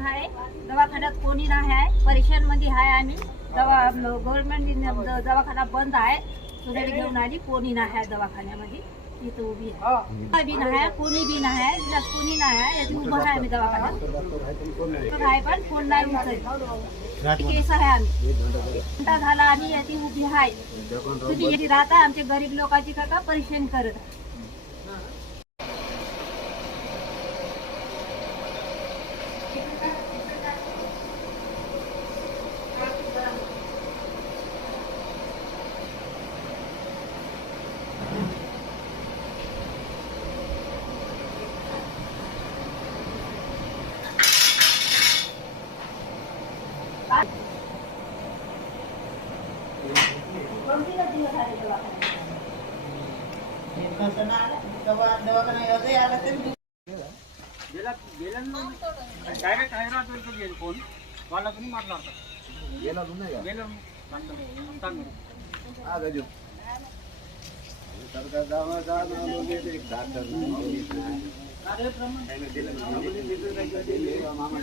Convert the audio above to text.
ऊन आहे, दवाखान्यात कोणी नाही आहे, परेशान मध्ये आहे आम्ही. गव्हर्नमेंट दवाखाना बंद आहे, सुरेल घेऊन आली, कोणी नाही आहे दवाखान्यामध्ये. इथं उभी आहे बी नाही आहे, कोणी बी नाही आहे, तिला कोणी नाही आहे, याची उभं आहे आम्ही दवाखान्यात आहे, पण कोण नाही उचल केस आहे. आम्ही घंटा झाला आम्ही याची उभी आहे. तुम्ही राहता आमच्या गरीब लोकांची का परेशान करत आहे. डायरेक्ट हैदराबाद गेल फोन వాళ్ళ గురించి మాట్లాడతారు గేలాలు ఉన్నాయా గేలాలు అంటాను ఆ గజు सरकार गावा गावा लोगे एक डॉक्टर कार्यक्रम मामा